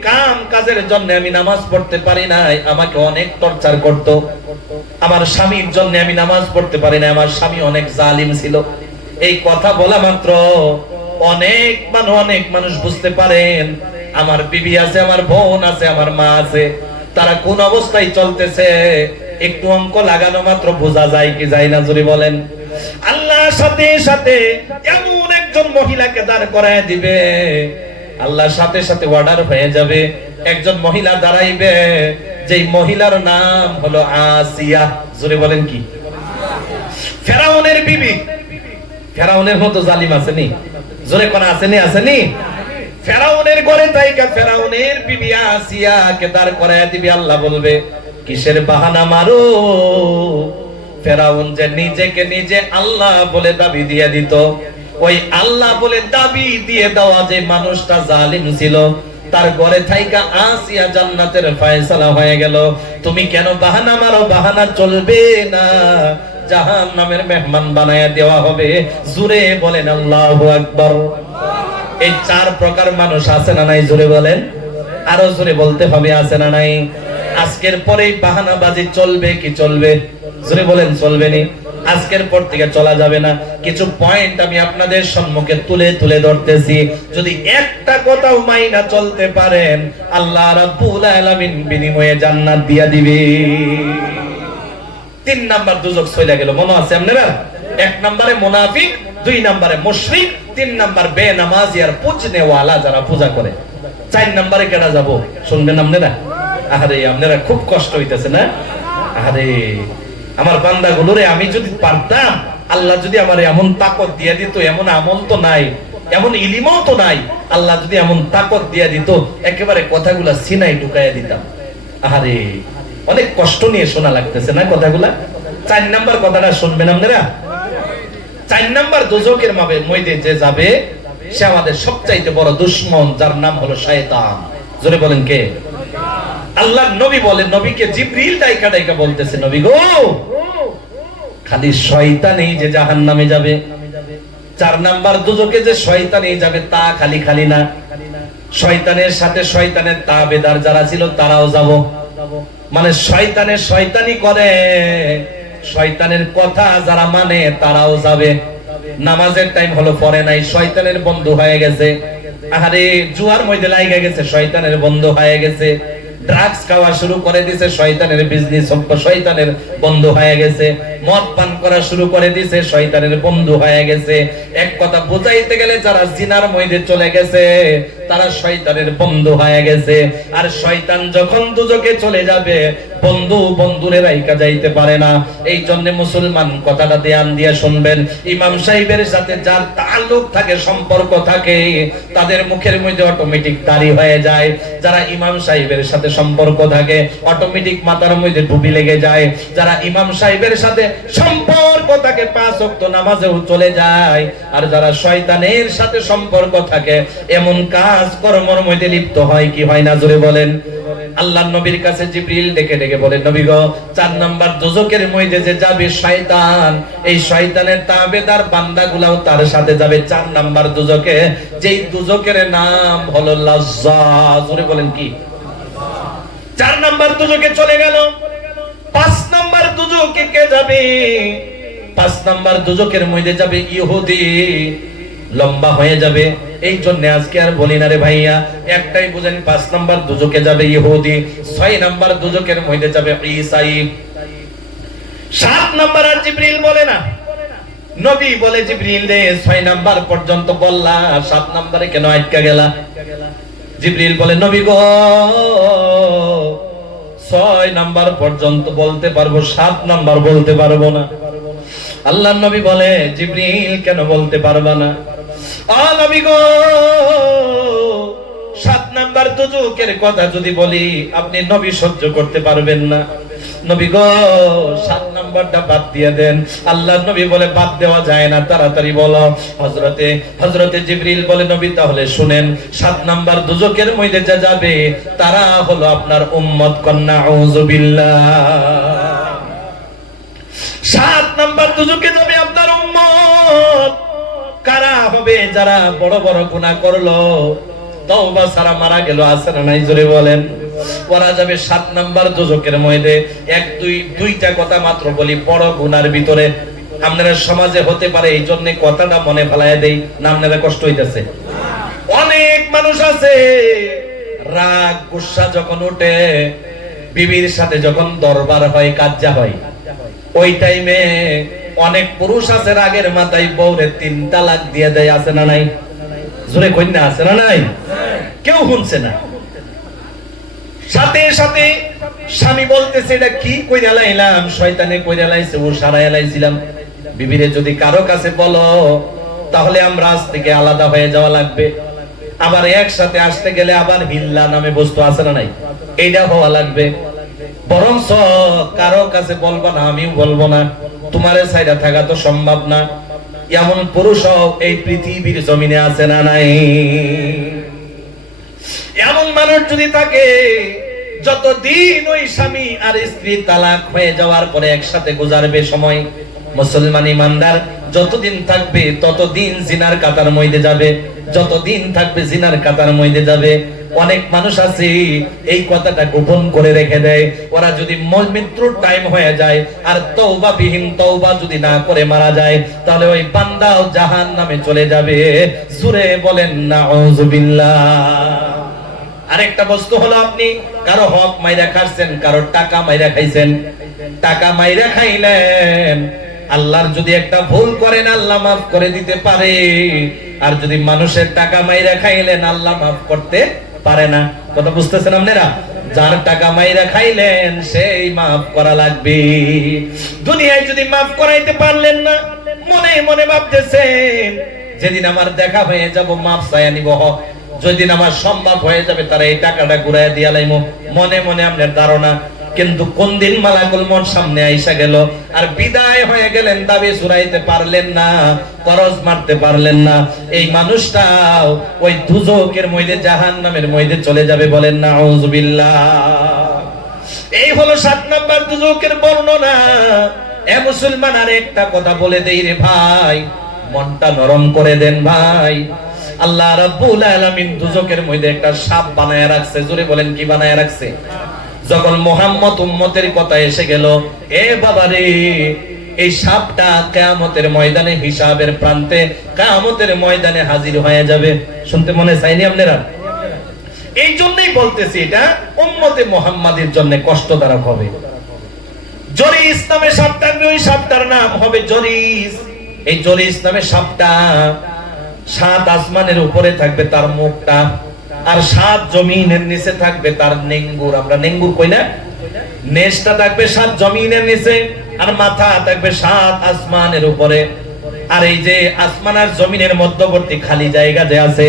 কাম কাজের জন্য আমি নামাজ পড়তে পারি নাই, আমাকে অনেক টর্চার করত, আমার স্বামীর জন্য আমি নামাজ পড়তে পারি না, আমার স্বামী অনেক জালিম ছিল। এই কথা বলা মাত্র অনেক মানুষ বুঝতে পারেন, আমার বিবি আছে, আমার বোন আছে, আমার মা আছে, তারা কোন অবস্থায় চলতেছে একটু অঙ্ক লাগানো মাত্র বোঝা যায় কি যায় না? জোরে বলেন। আল্লাহ সাথে সাথে এমন একজন মহিলাকে দাঁড় করায় দিবে, আল্লাহ সাথে সাথে অর্ডার হয়ে যাবে, একজন মহিলা দাঁড়াইবে, যেই মহিলার নাম হলো আসিয়া। জোরে বলেন কি? ফেরাউনের বিবি। ফেরাউনের মতো জালিম আসেনি? জোরে কোন আসেনি? আসেনি? ফেরাউনের ঘরে তাইকা ফেরাউনের বিবি আসিয়াকে দাঁড় করায় দিবে। আল্লাহ বলবে, কিসের বাহানা মারো? ফেরাউন যে নিজেকে নিজে আল্লাহ বলে দাবি দিয়ে দিত, ওই আল্লাহ বলে দাবি দিয়ে দেওয়া যে মানুষটা জালিম ছিল, তার ঘরে থাইকা আসিয়া জান্নাতের ফয়সালা হয়ে গেল। তুমি কেন বাহানা মারো? বাহানা চলবে না, জাহান্নামের মেহমান বানায়া দেওয়া হবে। জোরে বলেন আল্লাহু আকবার। এই 4 প্রকার মানুষ আছে না নাই? জোরে বলেন। আরো জোরে বলতে হবে, আছে না নাই? আজকের পরেই বাহানাবাজি চলবে কি চলবে? জোরে বলেন, চলবে নি? আজকের পর থেকে চলা যাবে না। কিছু পয়েন্ট আমি আপনাদের সম্মুখে তুলে তুলে ধরতেছি, যদি একটা কথাও মাইনা চলতে পারেন, আল্লাহ রাব্বুল আলামিন বিনিময়ে জান্নাত দিয়া দিবে। 3 নাম্বার দুজক চলে গেল, মনে আছে আপনারা? 1 নম্বরে মুনাফিক, 2 নম্বরে মুশরিক, 3 নাম্বার বেনামাজি আর পূজনেওয়ালা যারা পূজা করে। 4 নম্বরে কেডা যাব শুনবেন আপনারা? আরে আপনারা খুব কষ্ট হইতেছে না? আরে আমার বান্দাগুলোরে আমি যদি পারতাম, আল্লাহ যদি আমার এমন তাকত দিয়ে দিত, এমন আমল তো নাই, এমন ইলিমও তো নাই, আল্লাহ যদি এমন তাকত দিয়ে দিত, একেবারে কথাগুলা সিনাই ঢুকাইয়া দিতাম। আরে অনেক কষ্ট নিয়ে শোনা লাগতেছে না কথাগুলা? 4 নাম্বার কথাটা শুনবেন আপনারা। 4 নাম্বার দোজখের মধ্যে যে যাবে সে আমাদের সবচাইতে বড় দুশমন, যার নাম হলো শয়তান। জোরে বলেন কে? আল্লাহর নবী বলেন, নবীকে জিবরিল ডাইকা ডাইকা বলতেছে, নবী গো, খালি শয়তানই যে জাহান্নামে যাবে। 4 নাম্বার দোজখে যে শয়তানই যাবে তা খালি খালি না, শয়তানের সাথে শয়তানের তাবেদার যারা ছিল তারাও যাব। মানে শয়তানের শয়তানি করে, শয়তানের কথা যারা মানে তারাও যাবে। নামাজের টাইম হলো পড়ে নাই, শয়তানের বন্ধু হয়ে গেছে। আরে জুয়ার মধ্যে লাগা গেছে, শয়তানের বন্ধু হয়ে গেছে। ড্রাগস খাওয়া শুরু করে দিয়েছে, শয়তানের বিজনেস, শয়তানের বন্ধু হয়ে গেছে। মদ পান করা শুরু করে দিয়েছে, শয়তানের বন্ধু হয়ে গেছে। এক কথা বুঝাইতে গেলে যারা জিনার মধ্যে চলে গেছে তারা শয়তানের বন্ধু হয়ে গেছে। আর শয়তান যখন দুজকে চলে যাবে, বন্ধু বন্ধুরে রাইকা যাইতে পারে না। এই জন্য মুসলমান কথাটা ধ্যান দিয়ে শুনবেন, ইমাম সাহেবের সাথে যার তাল্লুক থাকে, সম্পর্ক থাকে, তাদের মুখের মধ্যে অটোমেটিক দাড়ি হয়ে যায়। যারা ইমাম সাহেবের সাথে সম্পর্ক থাকে অটোমেটিক মাথার মধ্যে টুপি লেগে যায়। যারা ইমাম সাহেবের সাথে সম্পর্ক থাকে 5 ওয়াক্ত নামাজেও চলে যায়। আর যারা শয়তানের সাথে সম্পর্ক থাকে এমন কাজ কর্মের মধ্যে লিপ্ত হয় কি হয় না? জোরে বলেন। আল্লাহর নবীর কাছে জিবরিল ডেকে ডেকে বলেন, নবী গো, 4 নাম্বার দোজখের মধ্যে যে যাবে শয়তান, এই শয়তানের তাবেদার বান্দাগুলাও তার সাথে যাবে 4 নাম্বার দোজখে, যেই দোজখের নাম হলো লাজ্জা। জোরে বলেন কি? 4 নাম্বার দোজখে চলে গেল। 5 নাম্বার দোজখে কে যাবে? 5 নাম্বার দোজখের মধ্যে যাবে ইহুদি। লম্বা হয়ে যাবে, এই জন্য আজকে আর বলি না রে ভাইয়া, একটাই বুঝেন, 5 নাম্বার দোজখে যাবে ইহুদি। 6 নাম্বার দোজখের মধ্যে যাবে ঈসাই। 7 নাম্বার আর জিবরিল বলে না, নবী বলে, জিবরিল রে 6 নাম্বার পর্যন্ত বললা, 7 নাম্বারে কেন আটকা গেলা? জিবরিল বলে, নবী গো, 6 নাম্বার পর্যন্ত বলতে পারবো, 7 নাম্বার বলতে পারবো না। আল্লাহর নবী বলে, জিবরিল কেন বলতে পারবা না? নবী গো, 7 নাম্বার দোজখের কথা যদি বলি আপনি নবী সহ্য করতে পারবেন না। নবী গো, 7 নাম্বারটা বাদ দিয়ে দেন। আল্লাহর নবী বলে, বাদ দেওয়া যায় না, তাড়াতাড়ি বলো। হযরতে জিবরিল বলে, নবী তাহলে শুনেন, 7 নাম্বার দোজখের মধ্যে যা যাবে তারা হলো আপনার উম্মত। কন্না আউযুবিল্লাহ। 7 নাম্বার দোজখে যাবে আপনার উম্মত। কারা হবে? যারা বড় বড় গুনাহ করলো, তওবা ছাড়া মারা গেল, আছে না নাই? জোরে বলেন। ওরা যাবে 7 নাম্বার দোজখের মধ্যে। দুইটা কথা মাত্র বলি, বড় গুনার ভিতরে আপনারা সমাজে হতে পারে, এই জন্য কথাটা মনে ফেলায় দেই না, আপনারা কষ্ট হইতেছে? অনেক মানুষ আছে রাগ গুসা যখন ওঠে, বিবির সাথে যখন দরবার হয়, কাজ্জা হয়, ওই টাইমে অনেক পুরুষ আছে রাগের মাথায় বউরে 3 তালাক দিয়ে দেয়, আছে না নাই? জোরে কন্যা, আছে না নাই? কেউ শুনছে না। সাথে সাথে স্বামী বলতেছে, এটা কি কইরা লাইলাম, শয়তানে কইরা লাইছে, ও সারায়া লাইছিলাম। বিবিরে যদি কারো কাছে বলো তাহলে আমরা আজ থেকে আলাদা হয়ে যাওয়া লাগবে। আবার একসাথে আসতে গেলে আবার হিল্লা নামে বস্তু আছে না নাই, এইটা হওয়া লাগবে। বরঞ্চ কারো কাছে বলবো না, আমিও বলবো না, তোমারে ছাইরা থাকা তো সম্ভব না। এমন পুরুষ এই পৃথিবীর জমিনে আছে না নাই? এমন মানুষ যদি থাকে, যতদিন ওই স্বামী আর স্ত্রী তালাক হয়ে যাওয়ার পরে একসাথে গুজারবে সময়, মুসলমান ইমানদার যতদিন থাকবে ততদিন জিনার কাতার মধ্যে যাবে, যতদিন থাকবে জিনার কাতার মধ্যে যাবে। অনেক মানুষ আছে এই কথাটা গোপন করে রেখে দেয়। ওরা যদি মৃত্যুর টাইম হয়ে যায় আর তওবা বিহীন তওবা যদি না করে মারা যায়, তাহলে ওই বান্দাও জাহান্নামে চলে যাবে। জোরে বলেন নাউযুবিল্লাহ। আরেকটা বস্তু হলো, আপনি কারো হক মাইরা খাচ্ছেন, কারো টাকা মাইরা খাইছেন। টাকা মাইরা খাইলেন, আল্লাহর যদি একটা ভুল করেন আল্লাহ মাফ করে দিতে পারে। আর যদি মানুষের টাকা মাইরা খাইলেন, আল্লাহ মাফ করতে পারে না। কথা বুঝতেছেন আপনারা? যার টাকা মাইরা খাইলেন সেই মাফ করা লাগবে। দুনিয়ায় যদি মাফ করাইতে পারলেন না, মনে মনে ভাবতেছেন যেদিন আমার দেখা হয়ে যাব মাফ চাইয়া নিব, যেদিন আমার সম্ভব হয়ে যাবে তারা এই টাকাটা ঘুরাইয়া দিয়া লাইমো, মনে মনে আপনার ধারণা। কিন্তু কোন দিন মালাকুল মউত সামনে আইসা গেল আর বিদায় হয়ে গেলেন, দাবি সুরাইতে পারলেন না, করজ মারতে পারলেন না, এই মানুষটাও ওই দুজকের মধ্যে, জাহান্নামের মধ্যে চলে যাবে। বলেন নাউযুবিল্লাহ। এই হলো 7 নাম্বার দুজকের বর্ণনা। এ মুসলমান, আর একটা কথা বলে দেই রে ভাই, মনটা নরম করে দেন ভাই। আল্লাহ রাব্বুল আলামিন দুজকের মধ্যে একটা সাপ বানায়া রাখছে। জোরে বলেন, কি বানায়া রাখছে? যখন মুহাম্মদ উম্মতের কথা এসে গেল, এ বাবা রে, এই সাপটা কিয়ামতের ময়দানে, হিসাবের প্রান্তে, কিয়ামতের ময়দানে হাজির হয়ে যাবে। শুনতে মনে চাইনি আপনারা? এই জন্যই বলতেছি, এটা উম্মতে মুহাম্মাদের জন্য কষ্টদায়ক হবে। জরিস নামে সাপ থাকবে, ওই সাপটার নাম হবে জরিস। এই জরিস নামে সাপটা 7 আসমানের উপরে থাকবে তার মুখটা, আর 7 জমিনের নিচে থাকবে তার নেঙ্গুর। আমরা নেঙ্গুর কই না? নেজটা থাকবে 7 জমিনের নিচে, আর মাথা থাকবে 7 আসমানের উপরে। আর এই যে আসমান আর জমিনের মধ্যবর্তী খালি জায়গা যে আছে,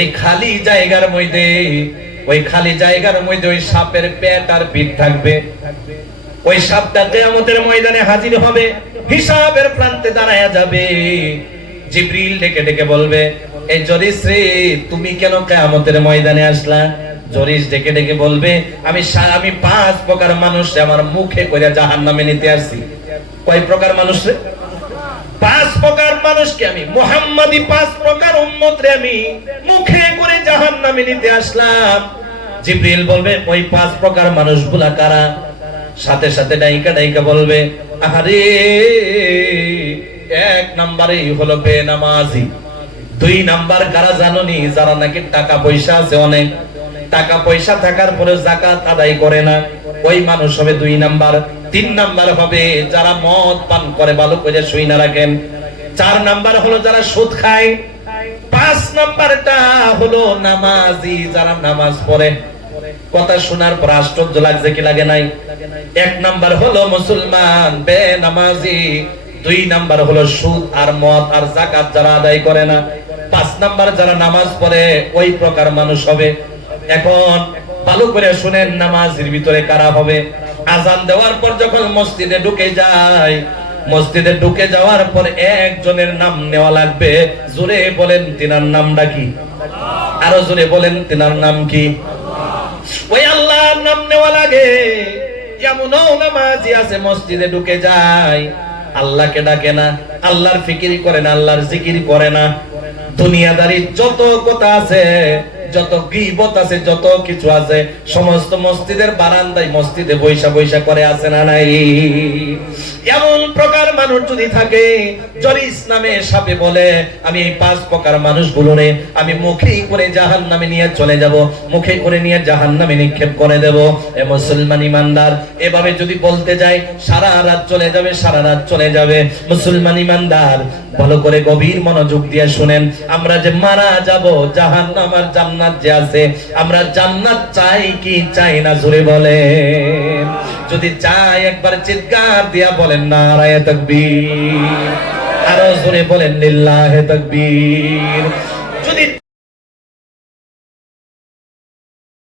এই খালি জায়গার মধ্যে, ওই খালি জায়গার মধ্যে ওই সাপের পেট আর পিঠ থাকবে। ওই সাপটা কিয়ামতের ময়দানে হাজির হবে, হিসাবের প্রান্তে দাঁড়ায়া যাবে। জিবরিল ডেকে ডেকে বলবে, এই জরিস রে, তুমি কেন কিয়ামতের ময়দানে আসলা? জরিস ডেকে ডেকে বলবে, আমি 5 প্রকার মানুষ আমার মুখে কইরা জাহান্নামে নিতে আসছি। কয় প্রকার মানুষ রে? 5 প্রকার মানুষকে আমি, মুহাম্মাদি 5 প্রকার উম্মত রে আমি মুখে করে জাহান্নামে নিতে আসলাম। জিবরিল বলবে, ওই 5 প্রকার মানুষগুলা কারা? সাথে সাথে ডাইকা ডাইকা বলবে, আরে 1 নম্বরেই হলো বেনামাজি। 2 নাম্বার কারা জানোনি? যারা নাকি টাকা পয়সা আছে অনেক, টাকা পয়সা থাকার পরে যাকাত আদায় করে না, ওই মানুষ হবে 2 নাম্বার। 3 নাম্বার হবে যারা মদ পান করে, ভালো করে শুই না রাখেন। 4 নাম্বার হলো যারা সুদ খায়। 5 নাম্বারটা হলো নামাজি, যারা নামাজ পড়ে। কথা শোনার পর আশ্চর্য লাগছে কি লাগে নাই? 1 নাম্বার হলো মুসলমান বেনামাজি, 2 নাম্বার হলো সুদ আর মদ আর যাকাত যারা আদায় করে না, 5 নাম্বার যারা নামাজ পড়ে, ওই প্রকার মানুষ হবে। এখন ভালো করে শুনেন, নামাজের ভিতরে কারা হবে? আজান দেওয়ার পর যখন মসজিদে ঢুকে যায়, মসজিদে ঢুকে যাওয়ার পর একজনের নাম নেওয়া লাগবে। জোরে বলেন, তিনার নামটা কি? আরো জোরে বলেন, তিনার নাম কি? ওই আল্লাহর নাম নেওয়া লাগে। যেমন নামাজি আছে, মসজিদে ঢুকে যায়, আল্লাহকে ডাকে না, আল্লাহর ফিকির করে না, আল্লাহর জিকির করে না। দুনিয়াদারি যত কথা আছে, যত গীবত আছে, যত কিছু আছে, সমস্ত মসজিদের বারান্দায় মসজিদে বৈশা বৈশা করে আছে না নাই? এমন প্রকার মানুষ যদি থাকে, জরিস নামে সাপে বলে, আমি এই 5 প্রকার মানুষগুলোরে আমি মুখেই করে জাহান্নামে নিয়ে চলে যাব, মুখে করে নিয়ে জাহান্নামে নিক্ষেপ করে দেব। এ মুসলমান ইমানদার, এভাবে যদি বলতে যাই সারা রাত চলে যাবে, সারা রাত চলে যাবে। মুসলমান ইমানদার, ভালো করে গভীর মনোযোগ দিয়ে শুনেন, আমরা যে মারা যাব, জাহান্নাম আর জান্নাত যে আছে, আমরা জান্নাত চাই কি চাই না? জোরে বলেন। যদি চাই একবার চিৎকার দিয়া বলেন নারায়ে তাকবীর। আরো জোরে বলেন লিল্লাহে তাকবীর। যদি